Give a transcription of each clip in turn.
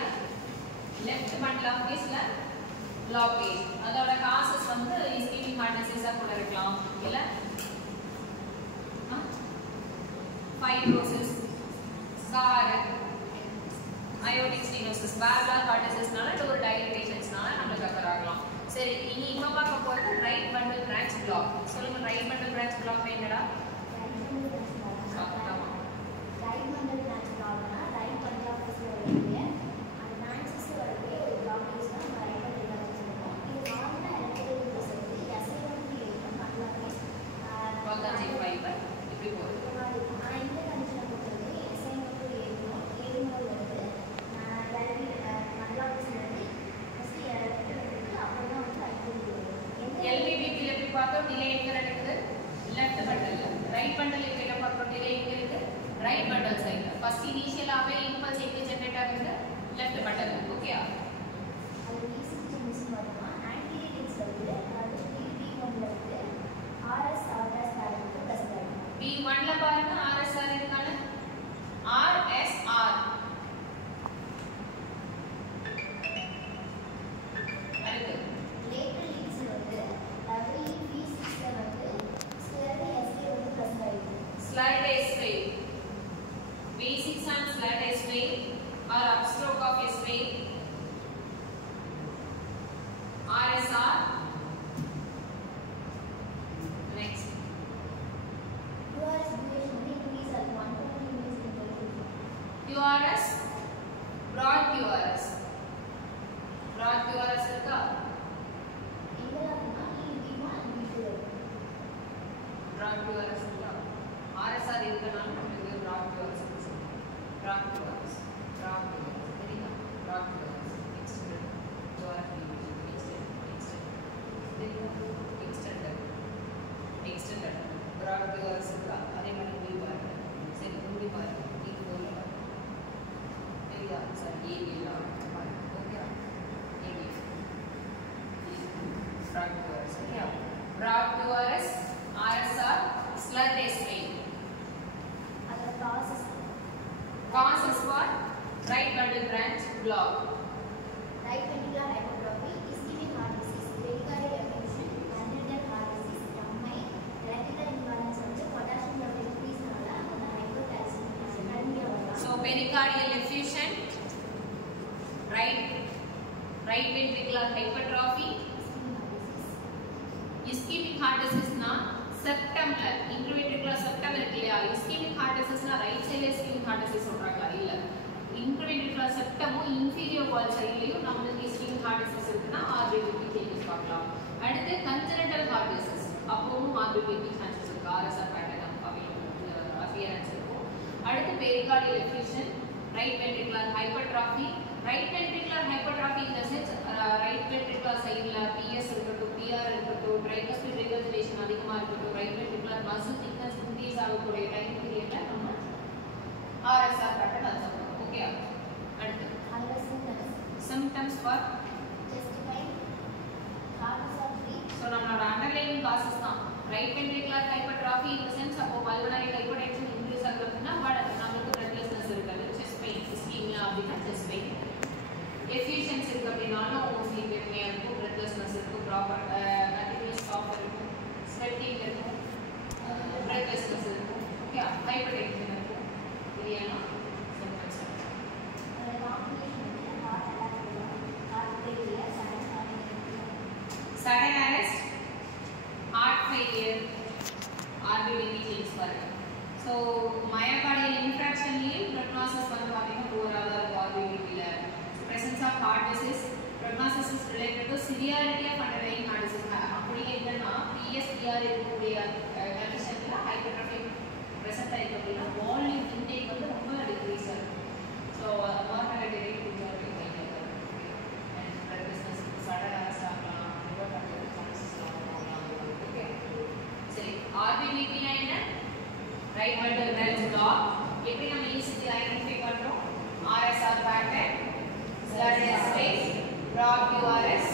இல்ல left bundle of case இல்ல blockage அதோட causes வந்து ischemic heart disease கூட இருக்கலாம் இல்ல fibrosis scar aortic stenosis valvular heart disease நால இது ஒரு dilatations நால நமக்கு occur ஆகலாம் சரி இனி இப்ப பார்க்க போறது right bundle branch block சொல்லுங்க right bundle branch block என்னடா right bundle branch block னா right bundle of case வருது அந்த branches வருது ஒரு blockage தான் right bundle branch சொல்றோம் இது நார்மலா எலக்ட்ரிக்கல் ப்ரோசஸ் SI1 இருக்கும் bundle of case கான்ஜெக்ட் ஃபைபர் இப்படி போகுது ஆனா இந்த கண்டிஷனை பொறுத்தவரை SI1 ஏறும் வருது bundle of case வருது ஃபர்ஸ்ட் எலக்ட்ரிக்கல் அப்புறம் தான் வந்து LVBP ல எப்படி பார்த்தோம் டிலே எங்க நடக்குது லெஃப்ட் பண்டல்ல ரைட் பண்டல் எங்க பார்த்தோம் டிலே எங்க இருக்கு ரைட் பண்டல் சைடுல ஃபர்ஸ்ட் இனிஷியலாவே இம்பல்ஸ் எங்க ஜெனரேட் ஆகுது லெஃப்ட் பண்டல்ல ஓகே அது ஈஸி சேஞ்சஸ் வருமா ஆன்டிரியர் லிங்க்ஸ் வருது அது B1 ல இருக்கு RS RS இருக்கு பிளஸ் B1 ல பாருங்க RSR இருக்கானே RSR அடுத்து லேட்டர் லிங்க்ஸ் வருது B6 ல வந்து ஸ்லைட் SA வந்து பிளஸ் ஆயிருக்கு slide S5 B6 and slide S5 or upstroke of S5 RSR next QRS duration வந்து increase ஆகுது 120 minutes இருக்கு QRS broad QRS இருக்கா எங்கலாம்னா B1 B2 broad QRS இருக்கா RSR இருக்கனால நமக்கு broad QRS broad QRS சரியா broad QRS extended QRS extended broad QRS இருக்கா அதே மாதிரி மூடி பாருங்க சரி மூடி பாருங்க நீங்க போல சரியா சார் ஏபிலாம் ஓகே ஏபி broad QRS சரியா broad QRS RSR slug S5 அதோட causes for right bundle branch block right ventricular hypertrophy ischemic heart disease pericardial effusion congenital heart disease MI electrical imbalance வந்து potassium level increase நால அந்த hypercalcemia anemia வரலாம் so pericardial effusion right ventricular hypertrophy ischemic heart disease na septum la intraventricular septum irukilla ischemic heart disease na right side ischemic heart disease சொல்றாங்க இல்ல intraventricular septum inferior wall side லயும் நமக்கு ischemic heart disease இருக்குனா RVBP changes பார்க்கலாம் அடுத்து congenital heart disease அப்பவும் RVBP chances இருக்கு RSR pattern appearance இருக்கும் அடுத்து pericardial effusion right ventricular hypertrophy in the sense right ventricular side la PS இருக்கட்டும் PR இருக்கட்டும் tricuspid regurgitation அதிகமா இருக்கட்டும் right ventricular muscle thickness increase ஆகக்கூடிய டைம் பீரியட்ல நம்ம RSR pattern அப்சர்வ் பண்ணுவோம் ஓகே அடுத்து அதோட symptoms for chest pain causes of sleep so நம்மளோட underlying causes தான் right ventricular hypertrophy in the sense அப்போ pulmonary hypertension increase ஆகுதுன்னா நமக்கு breathlessness இருக்காது chest pain ischemia அப்படினா chest pain effusions இருக்கு அப்படினாலும் sleep apnea இருக்கும் breathlessness இருக்கும் ப்ராப்பர் continuous cough இருக்கும் sweating இருக்கும் breathlessness இருக்கும் ஓகே hypertension இருக்கும் இதெல்லாம் symptoms அதோட காம்ப்ளிகேஷன் வந்து heart attack வரும் heart failure sudden arrest heart failure RVBP change பாருங்க so myocardial infarction லயும் prognosis வந்து பாத்தீங்கன்னா poor-ஆ தான் இருக்கும் RVBP ல presence of heart disease prognosis is related to severity of underlying heart disease அப்படி என்னன்னா PSPR இருக்கக்கூடிய கண்டிஷன்ல hypertrophy present ஆயிருக்கு அப்படின்னா volume intake வந்து ரொம்ப decrease ஆகும் so mortality rate கொஞ்சம் அதிகமா இருக்கும் and breathlessness sudden arrest ஆகலாம் liver chances ஆகலாம் ஓகே சரி RVBP னா என்ன right bundle branch block எப்படி நம்ம ஈஸியா ஐடென்டிஃபை பண்றோம் RSR pattern slug S5 broad QRS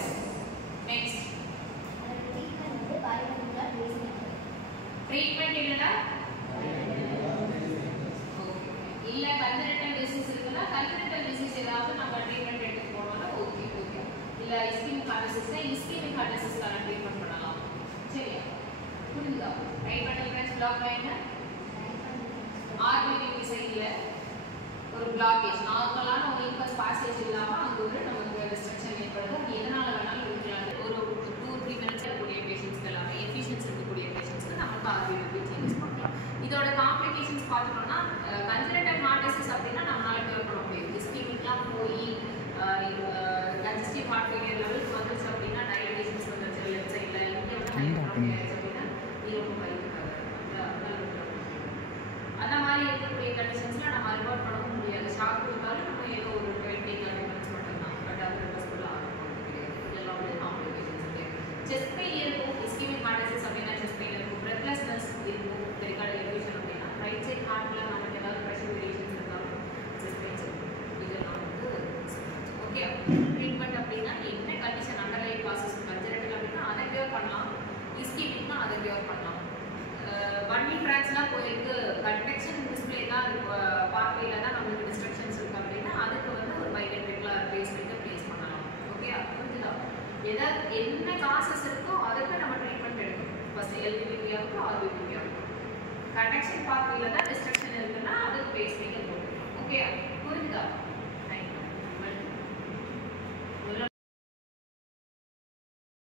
next treatment என்னடா இல்ல congenital disease இருக்குன்னா congenital disease ஏதாவது நம்ம treat heart டிசீஸ்ல ischaemic heart டிசீஸ்க்கான treatment பண்ணலாம். சரியா? புரியுதா? ரைட் பண்ணி ஃப்ரெண்ட்ஸ் பிளாக்ல என்ன ஆர்பிடி சைடுல ஒரு பிளாக்கேஜ் நார்மலான ஒரு இம்பல்ஸ் பாசேஜ் இல்லாம அங்க ஒரு நமக்கு ரெஸ்ட்ரிக்ஷன் ஏற்படுது. அது எதனால வேணாலும் இருக்கலாம். ஒரு 2-3 மினிட்ஸ் இருக்கக்கூடிய பேஷண்ட்ஸ்க்கு எல்லாமே எஃபிஷியன்சி இருக்கக்கூடிய பேஷண்ட்ஸ்க்கு நமக்கு ஆர்பிடி சேஞ்சஸ் பண்ணலாம். இதோட காம்ப்ளிகேஷன்ஸ் பார்த்தோம்னா கன்ஜெனிட்டல் ஹார்ட் டிசீஸ் அப்படின்னா நம்மளால கியூர் பண்ண முடியும். இஸ்கெமிக்லாம் போய் கன்ஜஸ்டிவ் ஹார்ட் ஃபெயிலியர் லெவலுக்கு வந்துச்சு அப்படின்னா டயபிட்டிஸ் வந்துருச்சு லெஃப்ட் சைடில் இங்கே வந்து ஹைப்பர்டென்ஷன் அப்படின்னா நீ ரொம்ப பயப்படுறாங்க. அந்த மாதிரி இருக்கக்கூடிய கண்டிஷன்ஸ்ல நம்ம ரிவர்ட் பண்ணவும் முடியாது. ஷாக் கொடுத்தாலும் நம்ம ஏதோ ஒரு 20-30 மினிட்ஸ் மட்டும்தான். பட் அது ரிவர்ஸ்ஃபுல்லாக ஆகும். இதெல்லாம் வந்து காம்ப்ளிகேஷன்ஸ் இருக்கு. செஸ்ட் பெயின் இருக்கும். இஸ்கெமிக் ஹார்ட் டிசீஸ் அப்படின்னா செஸ்ட் பெயின் இருக்கும். பிரெத்லெஸ்னஸ் இருக்கும். பெரிகார்டியல் எஃப்யூஷன் அப்படின்னா ரைட் சைட் ஹார்ட்ல நமக்கு ஏதாவது ப்ரெஷர் வேரியேஷன்ஸ் இருந்தாலும் செஸ்ட் பெயின்ஸ் இருக்கும். இதெல்லாம் வந்து ஓகே. ட்ரீட்மெண்ட் அப்படின்னா என்ன கண்டிஷன் அண்டர்லைன் காசஸ் கன்ஜெனிட்டல் அப்படின்னா அதை கியூர் பண்ணலாம். இஸ்கெமிக்னா அதை கியூர் பண்ணலாம். பன்னி ஃப்ராக்ஸ்லாம் போயிருக்கு கண்டக்ஷன் டிஸ்பிளே தான் பார்வையில் தான் நம்மளுக்கு டிஸ்ட்ரக்ஷன்ஸ் இருக்குது அப்படின்னா அதுக்கு வந்து ஒரு பைலெட்ரிக்கலாக பேஸ்மெண்ட்டை ப்ளேஸ் பண்ணலாம். ஓகே புரிஞ்சுதா? ஏதாவது என்ன காசஸ் இருக்கோ அதுக்கு நம்ம ட்ரீட்மெண்ட் எடுக்கணும். ஃபர்ஸ்ட் எல்பிபியாக இருக்கும் ஆர்பிபியாக இருக்கும். கண்டக்ஷன் பார்வையில் தான்